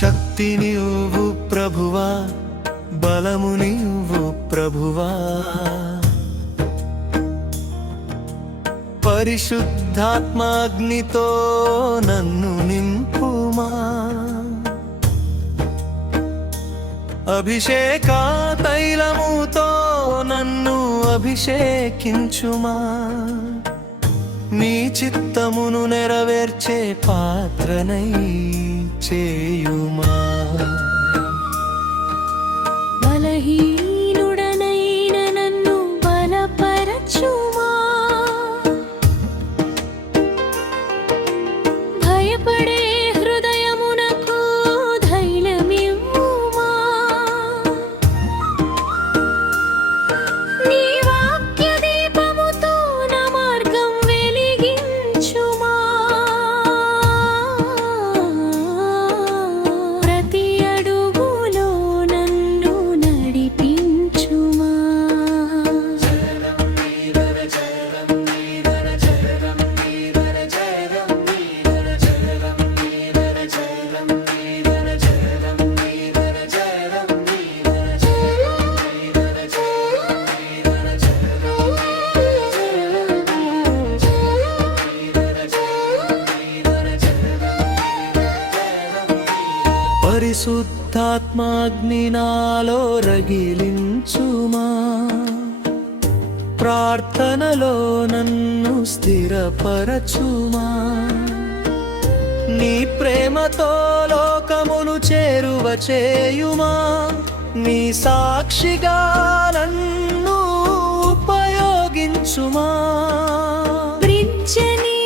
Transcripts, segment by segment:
శక్తినివ్వు ప్రభువా, బలమునివ్వు ప్రభువా, పరిశుద్ధాత్మాగ్నితో నన్ను నింపుమా, అభిషేక తైలముతో నన్ను అభిషేకించుమా, నీ చిత్తమును నెరవేర్చే పాత్రనై చేయుమా. బలహీనుడనైన నన్ను బలపరచుమా, భయపడే హృదయమునకు ధైర్యమివ్వుమా, నీ వాక్య దీపముతో నా మార్గం వెలిగించుమా, ప్రతి అడుగులో నన్ను నడిపించుమా. పరిశుద్ధాత్మాగ్ని నాలో రగిలించుమా, ప్రార్థనలో నన్ను స్థిరపరచుమా, నీ ప్రేమతో లోకమును చేరువ చేయుమా, నీ సాక్షిగా నన్ను ఉపయోగించుమా. బ్రిడ్జని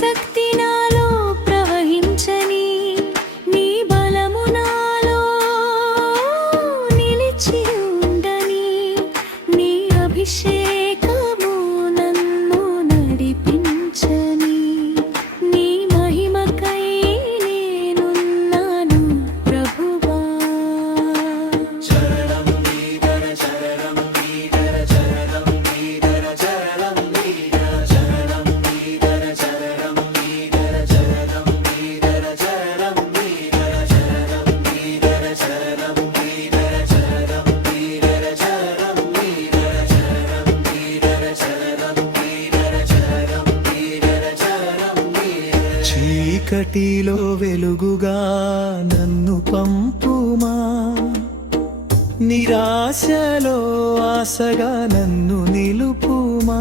శక్తి నాలో ప్రవహించని, నీ బలము నాలో నిలిచి ఉండని, నీ అభిషేకము నన్ను నడిపించని, నీ మహిమకై నేనున్నాను ప్రభువా. చీకటిలో వెలుగుగా నన్ను పంపుమా, నిరాశలో ఆశగా నన్ను నిలుపుమా,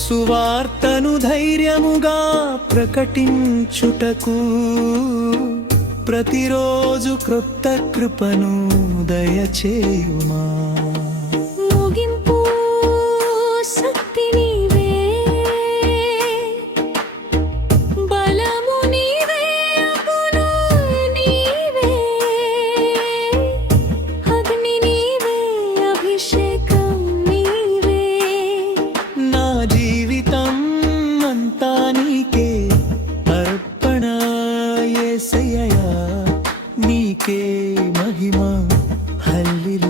సువార్తను ధైర్యముగా ప్రకటించుటకు ప్రతిరోజు క్రొత్త కృపను దయచేయుమా. ముగింపు శక్తి నీవే, బలము నీవే, అగును నీవే, అగ్ని నీవే, అభిషేకం నీవే. నా జీవితం అంతా నీకే అర్పణ యేసయ్యా, నీకే మహిమ హల్లెలూయా.